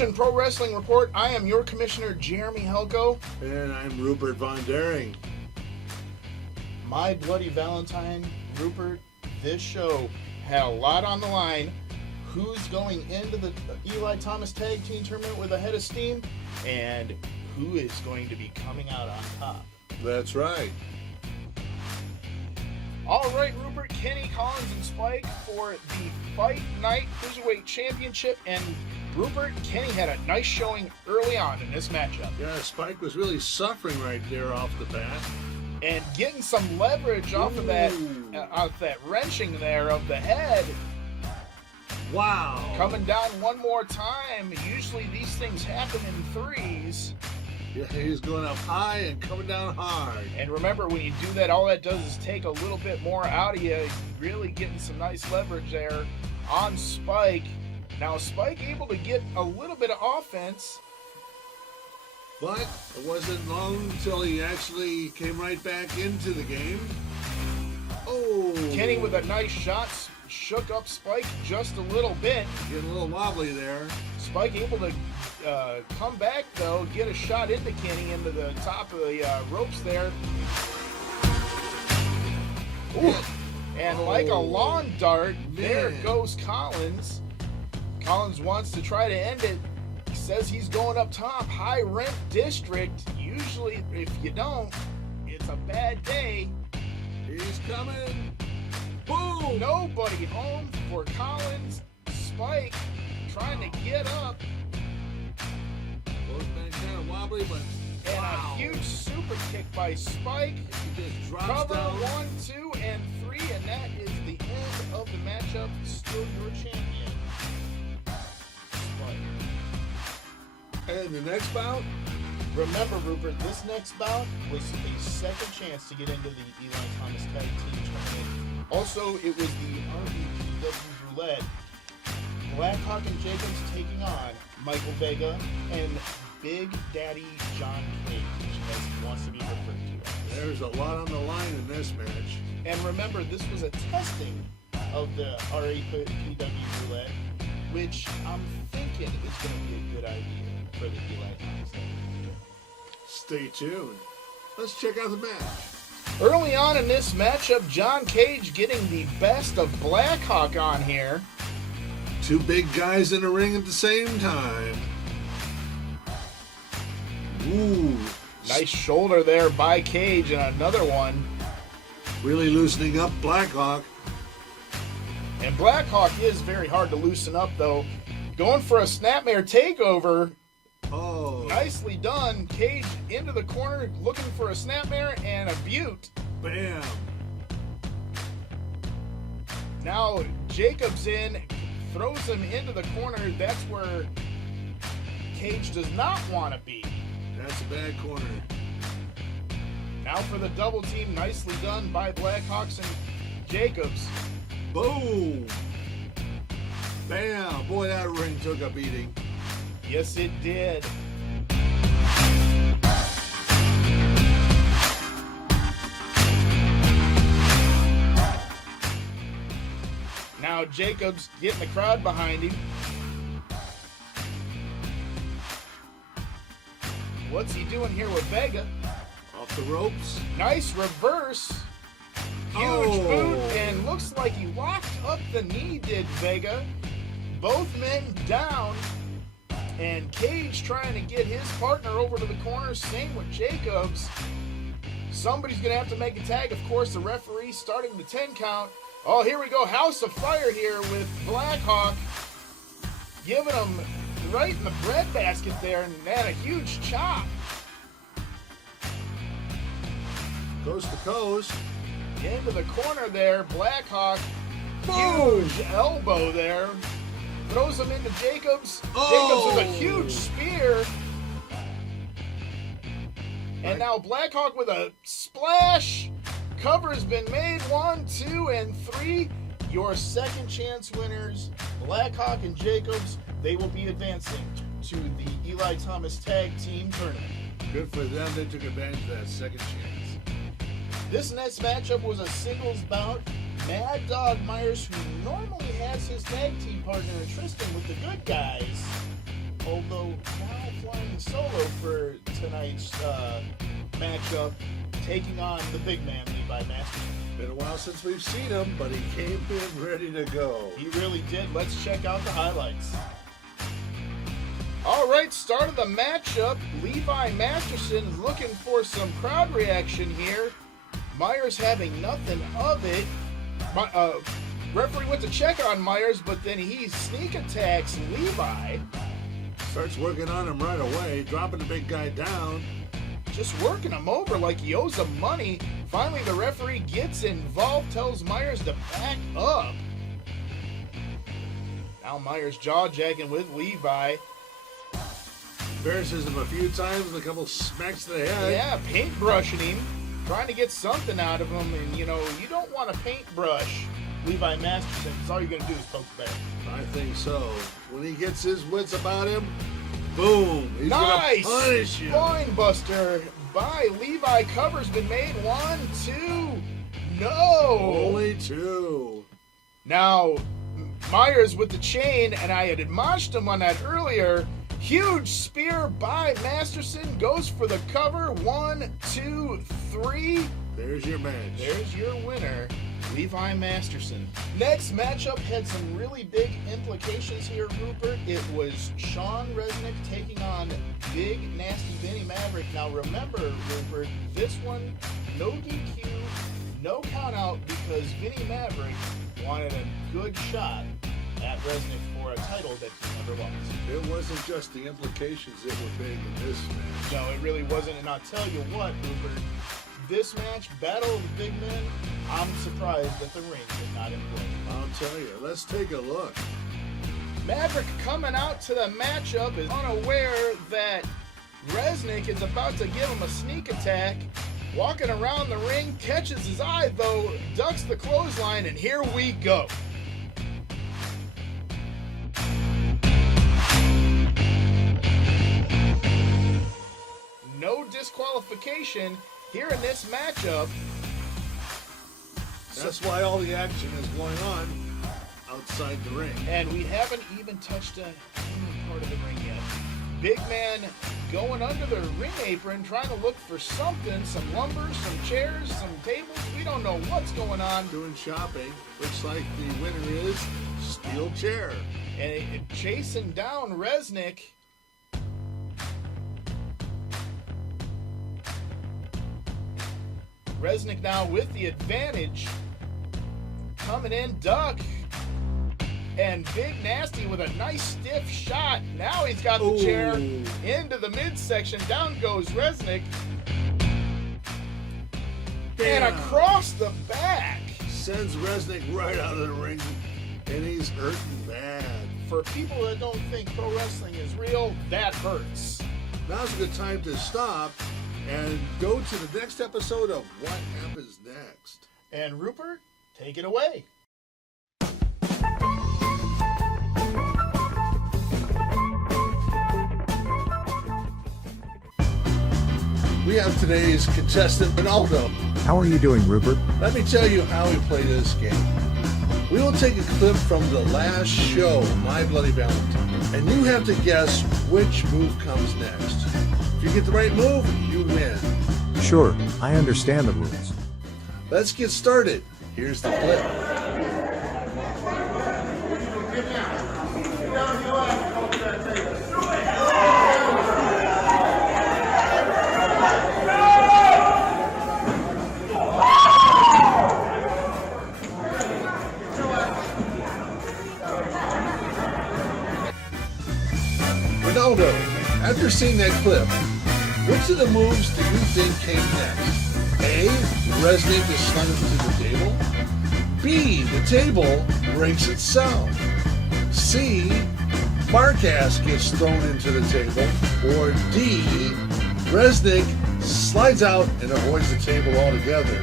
watching Pro Wrestling Report. I am your commissioner, Jeremy Halco. And I'm Rupert VonDehring. My bloody Valentine, Rupert, this show had a lot on the line. Who's going into the Eli Thomas Tag Team Tournament with a head of steam, and who is going to be coming out on top? That's right. All right, Rupert, Kenny, Collins, and Spike for the Fight Night Cruiserweight Championship. And Rupert, Kenny had a nice showing early on in this matchup. Yeah, Spike was really suffering right there off the bat. And getting some leverage off of that wrenching there of the head. Wow. Coming down one more time. Usually these things happen in threes. Yeah, he's going up high and coming down hard. And remember, when you do that, all that does is take a little bit more out of you. Really getting some nice leverage there on Spike. Now, Spike able to get a little bit of offense. But it wasn't long until he actually came right back into the game. Oh. Kenny with a nice shot. Shook up Spike just a little bit. Getting a little wobbly there. Spike able to come back, though, get a shot into Kenny into the top of the ropes there. Ooh. And like a lawn dart, there goes Collins. Collins wants to try to end it. He says he's going up top, high rent district. Usually, if you don't, it's a bad day. He's coming. Boom! Nobody home for Collins. Spike trying to get up. Both men kind of wobbly, but And wow. a huge super kick by Spike. He just drops Cover down. 1, 2, and 3, and that is the end of the matchup. Still your champion, Spike. And the next bout? Remember, Rupert, this next bout was a second chance to get into the Eli Thomas Tag Team Tournament. Also, it was the RAPW Roulette. Blackhawk and Jacobs taking on Michael Vega and Big Daddy John Cage, as he wants to be referred to. There's a lot on the line in this match. And remember, this was a testing of the RAPW Roulette, which I'm thinking is going to be a good idea for the Eli Thomas Tag Team. Stay tuned. Let's check out the match. Early on in this matchup, John Cage getting the best of Blackhawk on here. Two big guys in the ring at the same time. Ooh. Nice shoulder there by Cage, and another one. Really loosening up Blackhawk. And Blackhawk is very hard to loosen up, though. Going for a snapmare takeover. Oh. Nicely done. Cage into the corner, looking for a snapmare and a butte. Bam. Now Jacobs in, throws him into the corner. That's where Cage does not want to be. That's a bad corner. Now for the double team, nicely done by Blackhawks and Jacobs. Boom. Bam. Boy, that ring took a beating. Yes, it did. Now Jacobs getting the crowd behind him. What's he doing here with Vega? Off the ropes. Nice reverse. Huge boot, and looks like he locked up the knee, did Vega. Both men down. And Cage trying to get his partner over to the corner. Same with Jacobs. Somebody's going to have to make a tag. Of course, the referee starting the 10 count. Oh, here we go. House of Fire here with Blackhawk. Giving him right in the breadbasket there. And man, a huge chop. Coast to coast. Into the corner there. Blackhawk. Huge elbow there. Throws him into Jacobs. Jacobs with a huge spear. And now Blackhawk with a splash. Cover has been made. 1, 2, and 3. Your second chance winners, Blackhawk and Jacobs, they will be advancing to the Eli Thomas Tag Team Tournament. Good for them. They took advantage of that second chance. This next matchup was a singles bout. Mad Dog Myers, who normally has his tag team partner Tristan with the Good Guys, although now flying solo for tonight's matchup, taking on the big man, Levi Masterson. Been a while since we've seen him, but he came in ready to go. He really did. Let's check out the highlights. All right, start of the matchup. Levi Masterson looking for some crowd reaction here. Myers having nothing of it. Referee went to check on Myers, but then he sneak attacks Levi. Starts working on him right away, dropping the big guy down. Just working him over like he owes him money. Finally, the referee gets involved, tells Myers to back up. Now Myers jaw-jacking with Levi. Embarrasses him a few times with a couple smacks to the head. Yeah, paintbrushing him, trying to get something out of him. And, you don't want to paintbrush Levi Masterson, because all you're going to do is poke the bear. I think so. When he gets his wits about him, boom, he's nice gonna punish you. spine buster by Levi. Cover's been made. 1, 2, no. Only 2. Now, Myers with the chain, and I had admonished him on that earlier. Huge spear by Masterson, goes for the cover. 1, 2, 3. There's your match. There's your winner, Levi Masterson. Next matchup had some really big implications here, Rupert. It was Sean Resnick taking on big, nasty Vinny Maverick. Now remember, Rupert, this one, no DQ, no count out, because Vinny Maverick wanted a good shot at Resnick for a title that he never lost. It wasn't just the implications that were big in this match. No, it really wasn't, and I'll tell you what, Rupert, this match, Battle of the Big Men, I'm surprised that the ring did not implode. I'll tell you, let's take a look. Maverick coming out to the matchup is unaware that Resnick is about to give him a sneak attack. Walking around the ring, catches his eye though, ducks the clothesline, and here we go. No disqualification here in this matchup. That's why all the action is going on outside the ring. And we haven't even touched any part of the ring yet. Big man going under the ring apron, trying to look for something, some lumber, some chairs, some tables. We don't know what's going on. Doing shopping. Looks like the winner is steel chair. And chasing down Resnick. Resnick now with the advantage. Coming in, duck. And Big Nasty with a nice stiff shot. Now he's got the chair into the midsection. Down goes Resnick. And across the back. Sends Resnick right out of the ring. And he's hurting bad. For people that don't think pro wrestling is real, that hurts. Now's a good time to stop and go to the next episode of What Happens Next. And Rupert, take it away. We have today's contestant, Ronaldo. How are you doing, Rupert? Let me tell you how we play this game. We will take a clip from the last show, My Bloody Valentine, and you have to guess which move comes next. If you get the right move, you win. Sure, I understand the rules. Let's get started. Here's the clip. Ronaldo, after seeing that clip, which of the moves do you think came next? A, Resnick is slung to the table. B, the table breaks itself. C, Marcas gets thrown into the table. Or D, Resnick slides out and avoids the table altogether.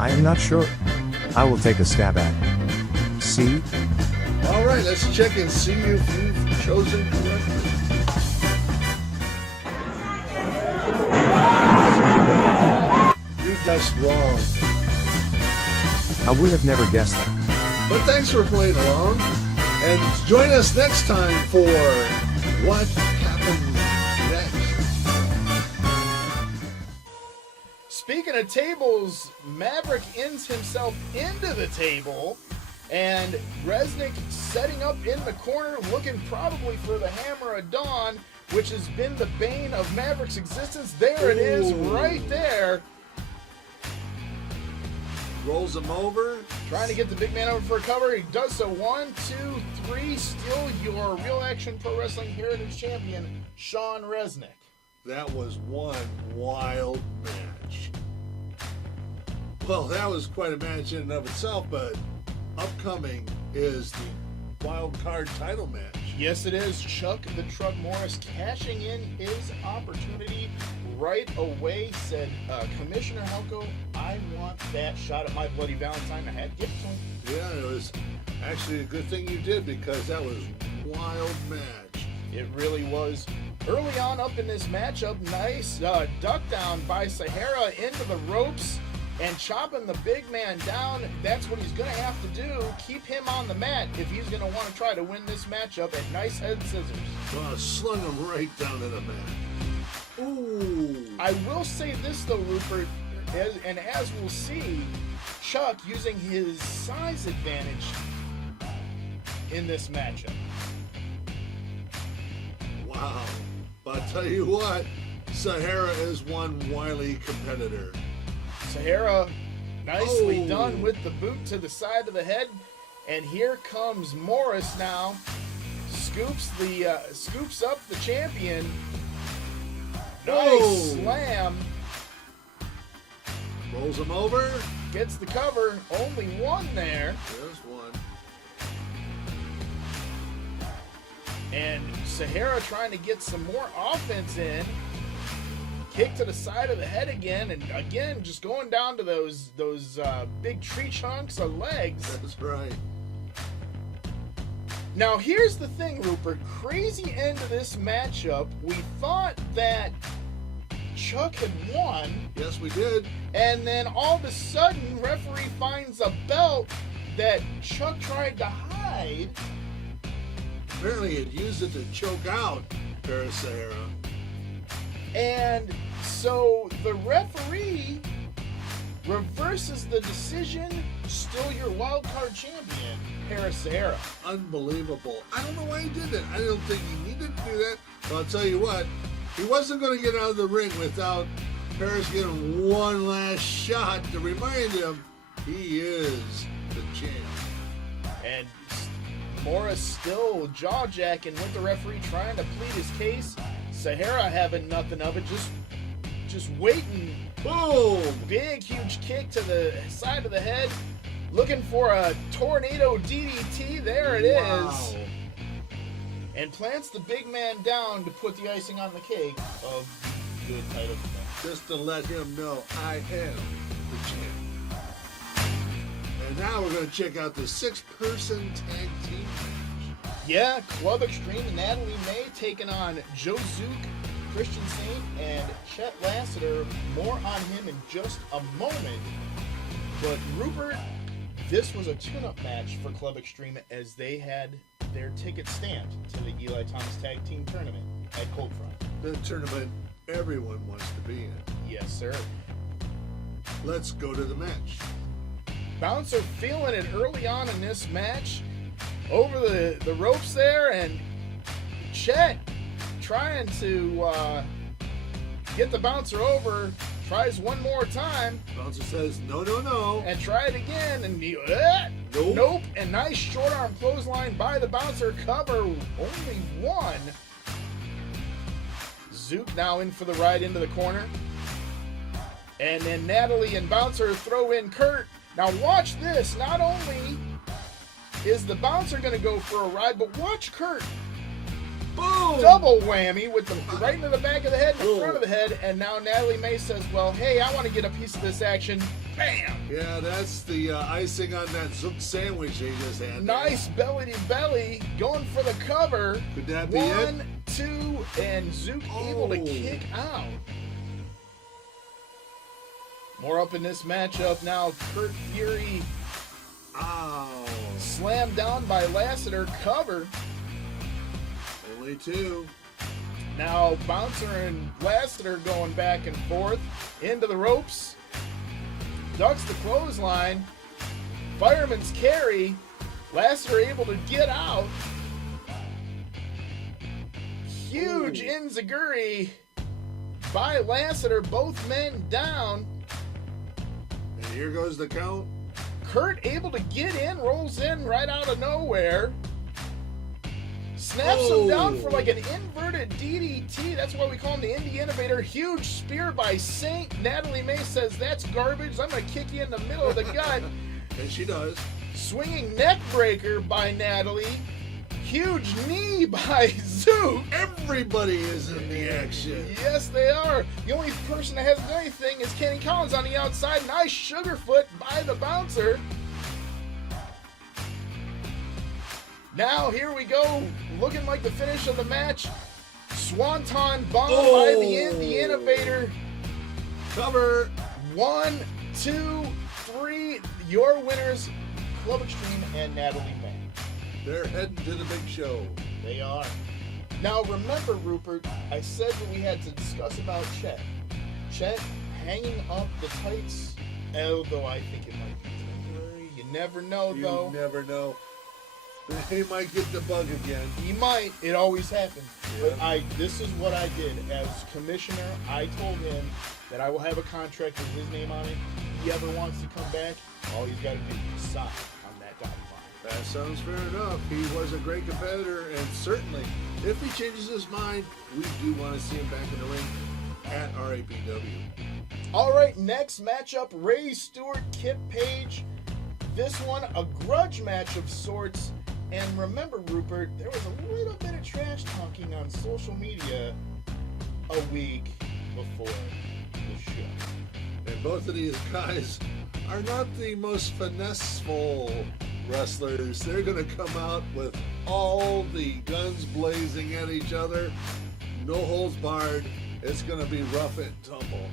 I am not sure. I will take a stab at it. C. All right, let's check and see if you've chosen correctly. You guessed wrong. I would have never guessed that. But thanks for playing along. And join us next time for What Happened Next. Speaking of tables, Maverick ends himself into the table, and Resnick setting up in the corner, looking probably for the Hammer of Dawn, which has been the bane of Maverick's existence. There it is, right there. Rolls him over. Trying to get the big man over for a cover. He does so. 1, 2, 3. Still your Real Action Pro Wrestling Heritage Champion, Sean Resnick. That was one wild match. Well, that was quite a match in and of itself, but upcoming is the wild card title match. Yes, it is. Chuck the Truck Morris cashing in his opportunity right away. Said, Commissioner Halco, I want that shot at my Bloody Valentine. I had to give it to him. Yeah, it was actually a good thing you did, because that was a wild match. It really was. Early on up in this matchup, nice duck down by Sahara into the ropes and chopping the big man down. That's what he's going to have to do. Keep him on the mat if he's going to want to try to win this matchup at nice head scissors. Slung him right down to the mat. Ooh. I will say this though, Rupert, as we'll see, Chuck using his size advantage in this matchup. Wow. But I'll tell you what, Sahara is one wily competitor. Sahara nicely done with the boot to the side of the head. And here comes Morris now. Scoops up the champion. Nice slam. Rolls him over. Gets the cover. Only one there. There's one. And Sahara trying to get some more offense in. Kick to the side of the head again, and again just going down to those big tree chunks of legs. That's right. Now here's the thing, Rupert. Crazy end of this matchup. We thought that Chuck had won. Yes, we did. And then all of a sudden, referee finds a belt that Chuck tried to hide. Apparently it used it to choke out Sahara. And so the referee reverses the decision. Still your wild card champion, Sahara. Unbelievable. I don't know why he did that. I don't think he needed to do that. But I'll tell you what, he wasn't going to get out of the ring without Paris getting one last shot to remind him he is the champ. And Morris still jaw-jacking with the referee, trying to plead his case. Sahara having nothing of it, just waiting. Boom! Big, huge kick to the side of the head. Looking for a tornado DDT. There it is. And plants the big man down to put the icing on the cake of the good title defense. Just to let him know I am the champ. And now we're going to check out the 6-person tag team match. Yeah, Club Extreme and Natalie May taking on Joe Zook, Christian Saint, and Chet Lassiter. More on him in just a moment. But Rupert, this was a tune-up match for Club Extreme as they had their ticket stamped to the Eli Thomas Tag Team Tournament at Cold Front. The tournament everyone wants to be in. Yes, sir. Let's go to the match. Bouncer feeling it early on in this match. Over the ropes there, and Chet trying to get the bouncer over. Tries one more time. Bouncer says, no, no, no. And try it again, and he, nope. Nope. And nice short arm clothesline by the bouncer. Cover only one. Zook now in for the ride into the corner. And then Natalie and bouncer throw in Kurt. Now watch this. Not only is the bouncer going to go for a ride, but watch Kurt. Boom! Double whammy with the right into the back of the head and the front of the head. And now Natalie May says, well, hey, I want to get a piece of this action. Bam! Yeah, that's the icing on that Zook sandwich they just had. Nice belly to belly. Going for the cover. Could that be it? 1, 2, and Zook able to kick out. More up in this matchup now. Kurt Fury Ow. Slammed down by Lassiter, cover. Only 2. Now Bouncer and Lassiter going back and forth into the ropes. Ducks the clothesline. Fireman's carry. Lassiter able to get out. Huge enziguri by Lassiter. Both men down. And here goes the count. Kurt able to get in. Rolls in right out of nowhere. Snaps him down for like an inverted DDT. That's why we call him the Indie Innovator. Huge spear by Saint. Natalie May says, that's garbage. I'm going to kick you in the middle of the gut. And she does. Swinging neck breaker by Natalie. Huge knee by Zook. Everybody is in the action. Yes, they are. The only person that hasn't done anything is Kenny Collins on the outside. Nice sugarfoot by the Bouncer. Now, here we go. Looking like the finish of the match. Swanton bomb by the Indie Innovator. Cover. 1, 2, 3. Your winners, Club Extreme and Natalie May. They're heading to the big show. They are. Now, remember, Rupert, I said that we had to discuss about Chet. Chet hanging up the tights, although I think it might be temporary. You never know, though. You never know. He might get the bug again. He might. It always happens. Yeah. But this is what I did. As commissioner, I told him that I will have a contract with his name on it. If he ever wants to come back, all he's got to do is sign on that dotted line. That sounds fair enough. He was a great competitor, and certainly, if he changes his mind, we do want to see him back in the ring at RAPW. All right, next matchup, Ray Stewart, Kip Page. This one, a grudge match of sorts. And remember, Rupert, there was a little bit of trash talking on social media a week before the show. And both of these guys are not the most finesseful wrestlers. They're going to come out with all the guns blazing at each other. No holds barred. It's going to be rough and tumble.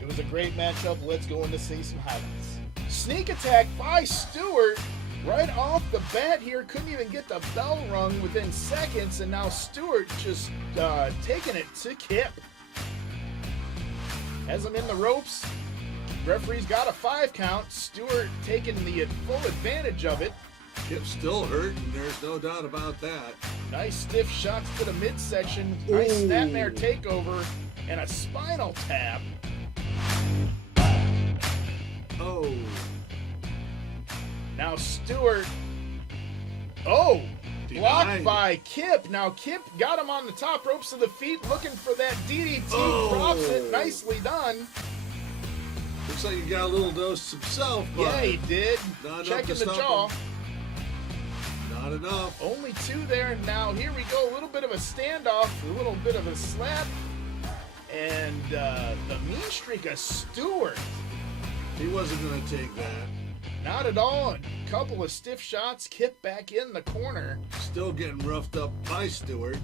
It was a great matchup. Let's go in to see some highlights. Sneak attack by Stewart. Right off the bat here, couldn't even get the bell rung within seconds, and now Stewart just taking it to Kip. Has him in the ropes. Referee's got a 5 count. Stewart taking the full advantage of it. Kip's still hurt, and there's no doubt about that. Nice stiff shots to the midsection. Nice snapmare takeover, and a spinal tap. Oh. Now Stewart, blocked by Kip. Now Kip got him on the top ropes of the feet, looking for that DDT. Drops it, nicely done. Looks like he got a little dose himself, but Yeah, he did. not enough Checking to the stop jaw. him. Not enough. Only 2 there. Now here we go. A little bit of a standoff, a little bit of a slap, and the mean streak of Stewart. He wasn't going to take that. Not at all. A couple of stiff shots. Kip back in the corner. Still getting roughed up by Stewart.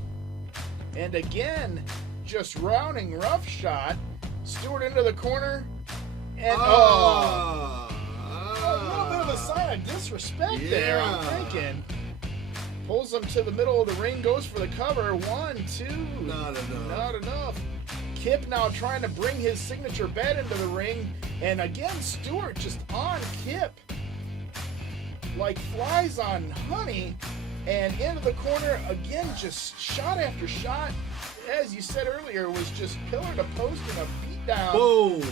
And again, just rounding rough shot. Stewart into the corner. And a little bit of a sign of disrespect there, I'm thinking. Pulls him to the middle of the ring, goes for the cover. 1, 2. Not enough. Not enough. Kip now trying to bring his signature bed into the ring. And again, Stewart just on Kip. Like flies on honey. And into the corner, again, just shot after shot. As you said earlier, was just pillar to post and a beatdown. Boom.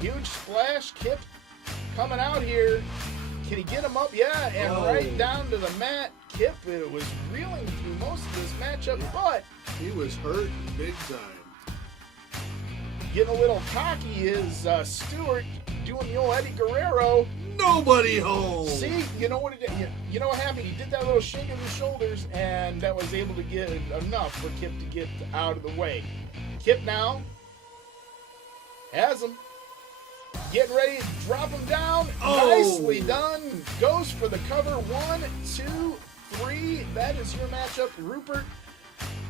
Huge splash. Kip coming out here. Can he get him up? Yeah, and right down to the mat. Kip was reeling through most of this matchup, but He was hurt big time. getting a little cocky is Stewart doing the old Eddie Guerrero. Nobody home. See, you know what it, you know what happened? He did that little shake of his shoulders, and that was able to get enough for Kip to get out of the way. Kip now has him. Getting ready to drop him down. Nicely done. Goes for the cover. 1, 2, 3. That is your matchup, Rupert.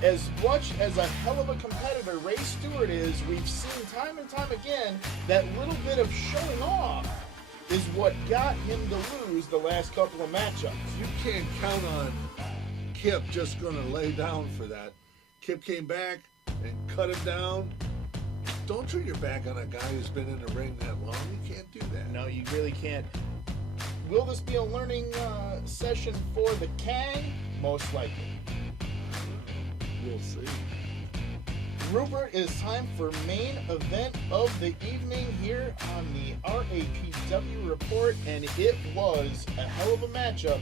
As much as a hell of a competitor Ray Stewart is, we've seen time and time again that little bit of showing off is what got him to lose the last couple of matchups. You can't count on Kip just going to lay down for that. Kip came back and cut him down. Don't turn your back on a guy who's been in the ring that long. You can't do that. No, you really can't. Will this be a learning session for the Kang? Most likely. We'll see. Rupert, it is time for main event of the evening here on the RAPW report, and it was a hell of a matchup.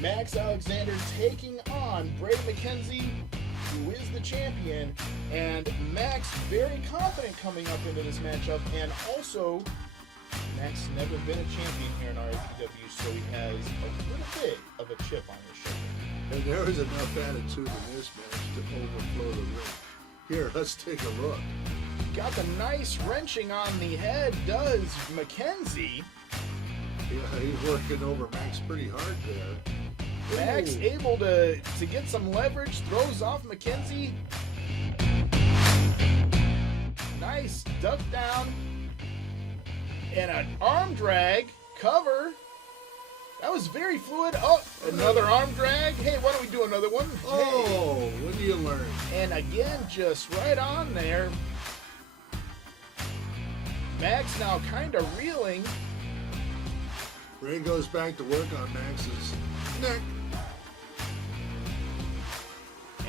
Max Alexander taking on Bray McKenzie, who is the champion, and Max very confident coming up into this matchup, and also Max never been a champion here in RAPW, so he has a little bit of a chip on his shoulder. And there is enough attitude in this match to overflow the ring. Here, let's take a look. Got the nice wrenching on the head, does McKenzie. Yeah, he's working over Max pretty hard there. Max Ooh. able to get some leverage, throws off McKenzie. Nice duck down. And an arm drag, cover. That was very fluid. Oh, another arm drag. Hey, why don't we do another one? Oh, when do you learn? And again, just right on there. Max now kind of reeling. Ray goes back to work on Max's neck.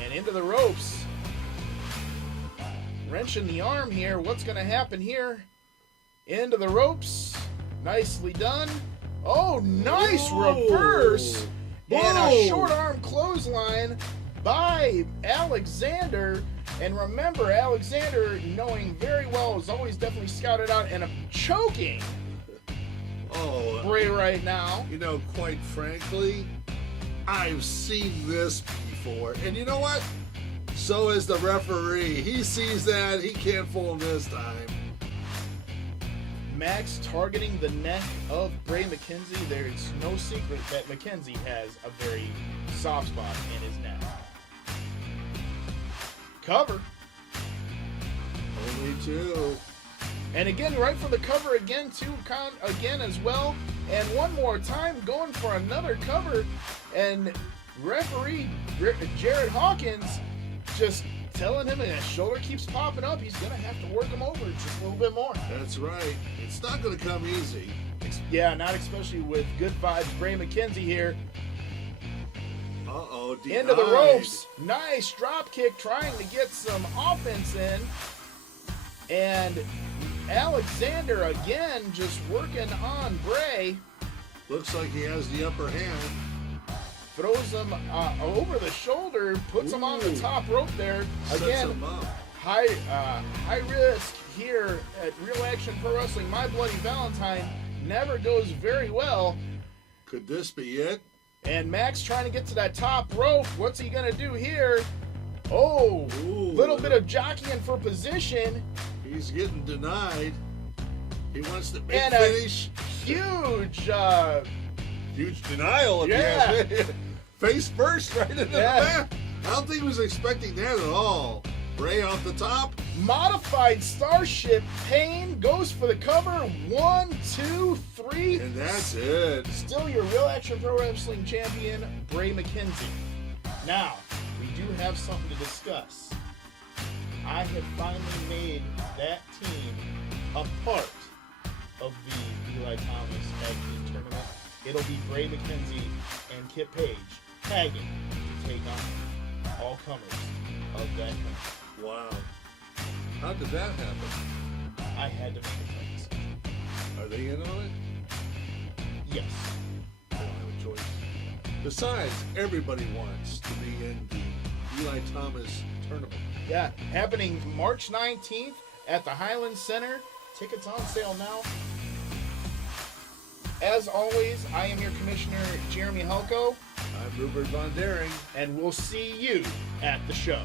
And into the ropes. Wrenching the arm here. What's going to happen here? Into the ropes. Nicely done. Oh, nice reverse. And a short arm clothesline by Alexander. And remember, Alexander, knowing very well, is always definitely scouted out and choking Bray right now. You know, quite frankly, I've seen this before. And you know what? So is the referee. He sees that. He can't fool him this time. Max targeting the neck of Bray McKenzie. There's no secret that McKenzie has a very soft spot in his neck. Cover. Only two. And again, right for the cover again, again as well. And one more time, going for another cover. And referee Jared Hawkins just telling him, and his shoulder keeps popping up, he's going to have to work him over just a little bit more. That's right. It's not going to come easy. Yeah, not especially with good vibes. Bray McKenzie here. Uh-oh, denied. Into the ropes. Nice drop kick, trying to get some offense in. And Alexander again just working on Bray. Looks like he has the upper hand. Throws him over the shoulder, puts him on the top rope there. Sets Again, him up. high risk here at Real Action Pro Wrestling. My Bloody Valentine never goes very well. Could this be it? And Max trying to get to that top rope. What's he going to do here? Oh, Ooh. Little bit of jockeying for position. He's getting denied. He wants the big And finish. Huge, Huge denial. If Yeah. you ask me. Face first right into the Yeah. mat. I don't think he was expecting that at all. Bray off the top. modified Starship Pain goes for the cover. 1, 2, 3. And that's it. Still your Real Action Pro Wrestling champion, Bray McKenzie. Now, we do have something to discuss. I have finally made that team a part of the Eli Thomas Tag Team Tournament. It'll be Bray McKenzie and Kip Page tagging to take on all comers of that tournament. Wow. How did that happen? I had to make a tough decision. Are they in on it? Yes. I don't have a choice. Besides, everybody wants to be in the Eli Thomas tournament. Yeah, happening March 19th at the Highland Center. Tickets on sale now. As always, I am your commissioner, Jeremy Halco, I'm Rupert VonDehring. and we'll see you at the show.